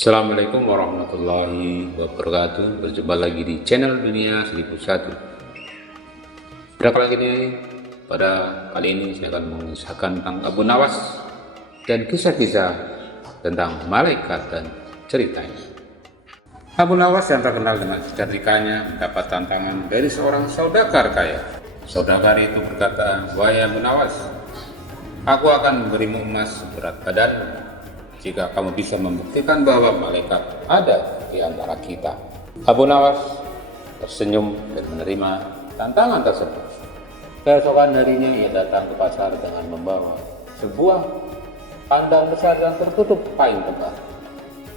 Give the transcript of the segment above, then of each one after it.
Assalamualaikum warahmatullahi wabarakatuh. Berjumpa lagi di channel Dunia 1001. Pada kali ini saya akan mengisahkan tentang Abu Nawas dan kisah-kisah tentang malaikat dan ceritanya. Abu Nawas yang terkenal dengan kecerdikannya mendapat tantangan dari seorang saudagar kaya. Saudagar itu berkata, "Wahai Abu Nawas, aku akan memberimu emas seberat badanmu jika kamu bisa membuktikan bahwa malaikat ada di antara kita." Abu Nawas tersenyum dan menerima tantangan tersebut. Keesokan harinya ia datang ke pasar dengan membawa sebuah kandang besar yang tertutup kain tebal.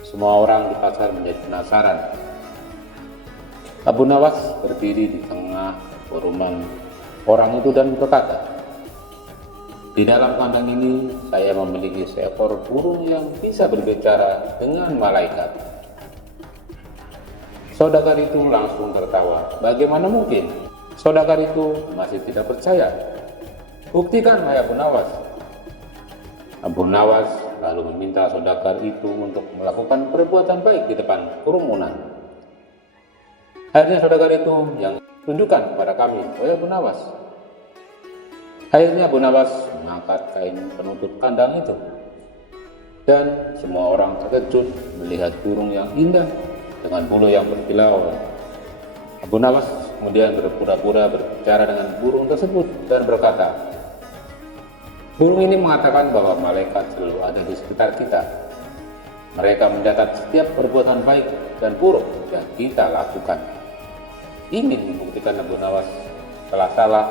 Semua orang di pasar menjadi penasaran. Abu Nawas berdiri di tengah kerumunan orang itu dan berkata, "Di dalam kandang ini saya memiliki seekor burung yang bisa berbicara dengan malaikat." Saudagar itu langsung tertawa. "Bagaimana mungkin?" Saudagar itu masih tidak percaya. "Buktikan, wahai Abu Nawas." Abu Nawas lalu meminta saudagar itu untuk melakukan perbuatan baik di depan kerumunan. Akhirnya saudagar itu yang tunjukkan kepada kami, wahai Abu Nawas. Akhirnya Abu Nawas mengangkat kain penutup kandang itu, dan semua orang terkejut melihat burung yang indah dengan bulu yang berkilau. Abu Nawas kemudian berpura-pura berbicara dengan burung tersebut dan berkata, "Burung ini mengatakan bahwa malaikat selalu ada di sekitar kita. Mereka mencatat setiap perbuatan baik dan buruk yang kita lakukan." Ingin membuktikan Abu Nawas telah salah,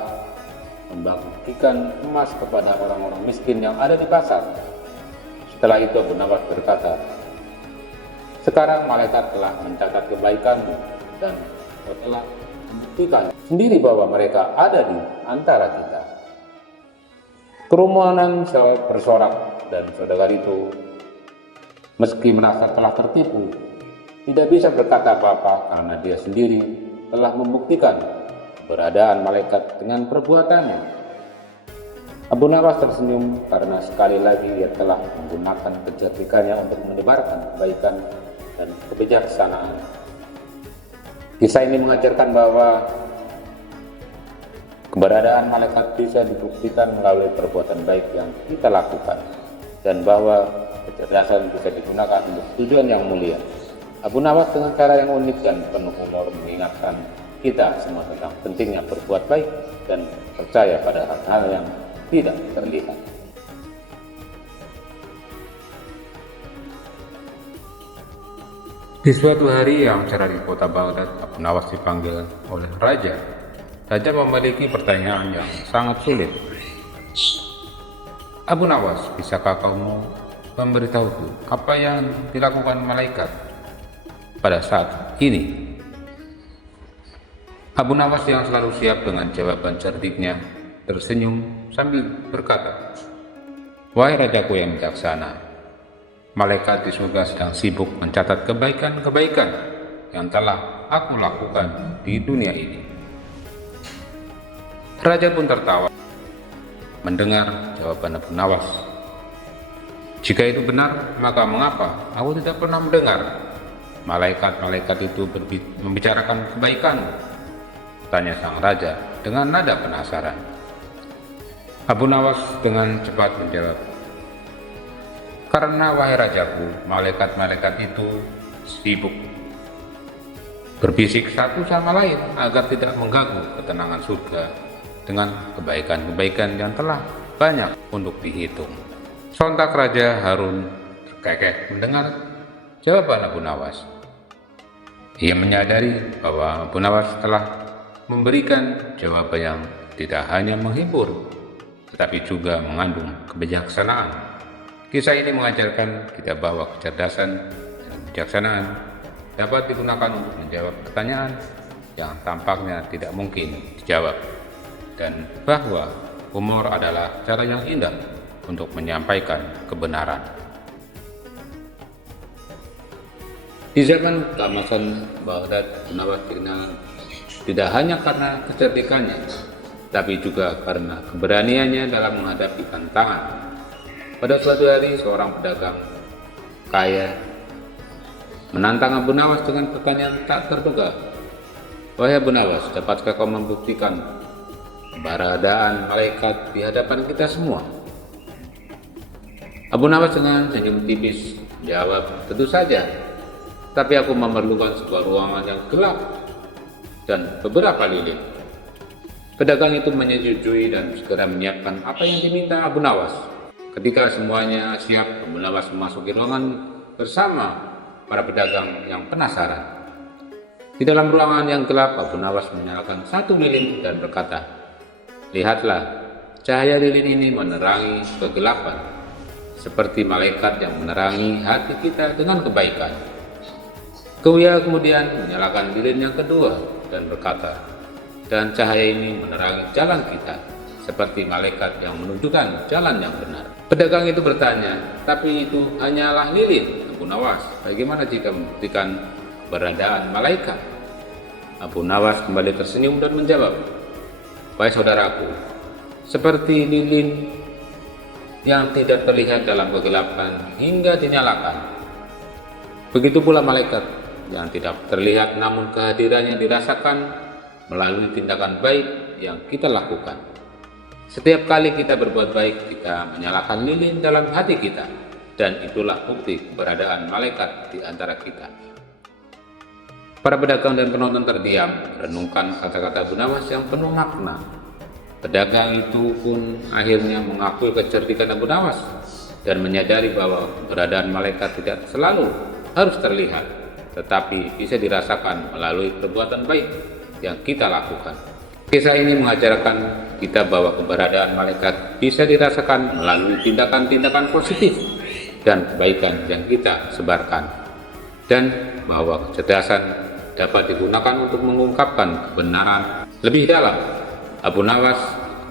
membagikan emas kepada orang-orang miskin yang ada di pasar. Setelah itu Abu Nawas berkata, "Sekarang malaikat telah mencatat kebaikanmu dan telah membuktikan sendiri bahwa mereka ada di antara kita." Kerumunan bersorak dan saudagar itu meski merasa telah tertipu, tidak bisa berkata apa-apa karena dia sendiri telah membuktikan keberadaan malaikat dengan perbuatannya. Abu Nawas tersenyum karena sekali lagi ia telah menggunakan kecerdikannya untuk menyebarkan kebaikan dan kebijaksanaan. Kisah ini mengajarkan bahwa keberadaan malaikat bisa dibuktikan melalui perbuatan baik yang kita lakukan, dan bahwa kecerdasan bisa digunakan untuk tujuan yang mulia. Abu Nawas dengan cara yang unik dan penuh humor mengingatkan kita semua tentang pentingnya berbuat baik dan percaya pada hal-hal yang tidak terlihat. Di suatu hari yang cerah di kota Baghdad, Abu Nawas dipanggil oleh raja. Raja memiliki pertanyaan yang sangat sulit. "Abu Nawas, bisakah kamu memberitahuku apa yang dilakukan malaikat pada saat ini?" Abu Nawas yang selalu siap dengan jawaban cerdiknya tersenyum sambil berkata, "Wahai rajaku yang bijaksana, malaikat di surga sedang sibuk mencatat kebaikan-kebaikan yang telah aku lakukan di dunia ini." Raja pun tertawa mendengar jawaban Abu Nawas. "Jika itu benar, maka mengapa aku tidak pernah mendengar malaikat-malaikat itu membicarakan kebaikanmu?" tanya sang raja dengan nada penasaran. Abu Nawas dengan cepat menjawab, "Karena wahai rajaku, malaikat-malaikat itu sibuk berbisik satu sama lain agar tidak mengganggu ketenangan surga dengan kebaikan-kebaikan yang telah banyak untuk dihitung." Sontak Raja Harun terkekeh mendengar jawaban Abu Nawas. Ia menyadari bahwa Abu Nawas telah memberikan jawaban yang tidak hanya menghibur, tetapi juga mengandung kebijaksanaan. Kisah ini mengajarkan kita bahwa kecerdasan dan kebijaksanaan dapat digunakan untuk menjawab pertanyaan yang tampaknya tidak mungkin dijawab, dan bahwa humor adalah cara yang indah untuk menyampaikan kebenaran. Di zaman keemasan Baghdad, Abu Nawas dikenal tidak hanya karena kecerdikannya, tapi juga karena keberaniannya dalam menghadapi tantangan. Pada suatu hari, seorang pedagang kaya menantang Abu Nawas dengan pertanyaan tak terduga. Wahai Abu Nawas, dapatkah kau membuktikan keberadaan malaikat di hadapan kita semua? Abu Nawas dengan senyum tipis jawab, tentu saja, tapi aku memerlukan sebuah ruangan yang gelap dan beberapa lilin. Pedagang itu menyetujui dan segera menyiapkan apa yang diminta Abu Nawas. Ketika semuanya siap, Abu Nawas memasuki ruangan bersama para pedagang yang penasaran. Di dalam ruangan yang gelap, Abu Nawas menyalakan satu lilin dan berkata, "Lihatlah, cahaya lilin ini menerangi kegelapan, seperti malaikat yang menerangi hati kita dengan kebaikan." Kemudian menyalakan lilin yang kedua dan berkata, "Dan cahaya ini menerangi jalan kita, seperti malaikat yang menunjukkan jalan yang benar." Pedagang itu bertanya, "Tapi itu hanyalah lilin, Abu Nawas. Bagaimana jika membuktikan keberadaan malaikat?" Abu Nawas kembali tersenyum dan menjawab, "Wahai saudaraku, seperti lilin yang tidak terlihat dalam kegelapan hingga dinyalakan, begitu pula malaikat yang tidak terlihat namun kehadirannya dirasakan melalui tindakan baik yang kita lakukan. Setiap kali kita berbuat baik, kita menyalakan lilin dalam hati kita, dan itulah bukti keberadaan malaikat di antara kita." Para pedagang dan penonton terdiam, merenungkan kata-kata Abu Nawas yang penuh makna. Pedagang itu pun akhirnya mengakui kecerdikan Abu Nawas dan menyadari bahwa keberadaan malaikat tidak selalu harus terlihat, tetapi bisa dirasakan melalui perbuatan baik yang kita lakukan. Kisah ini mengajarkan kita bahwa keberadaan malaikat bisa dirasakan melalui tindakan-tindakan positif dan kebaikan yang kita sebarkan, dan bahwa kecerdasan dapat digunakan untuk mengungkapkan kebenaran lebih dalam. Abu Nawas,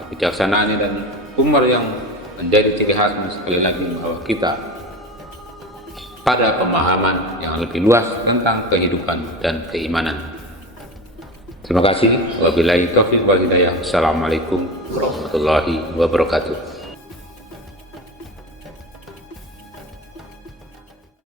kebijaksanaannya dan humor yang menjadi ciri khasnya sekali lagi membawa kita pada pemahaman yang lebih luas tentang kehidupan dan keimanan. Terima kasih. Wabillahi taufiq wal hidayah. Assalamualaikum warahmatullahi wabarakatuh.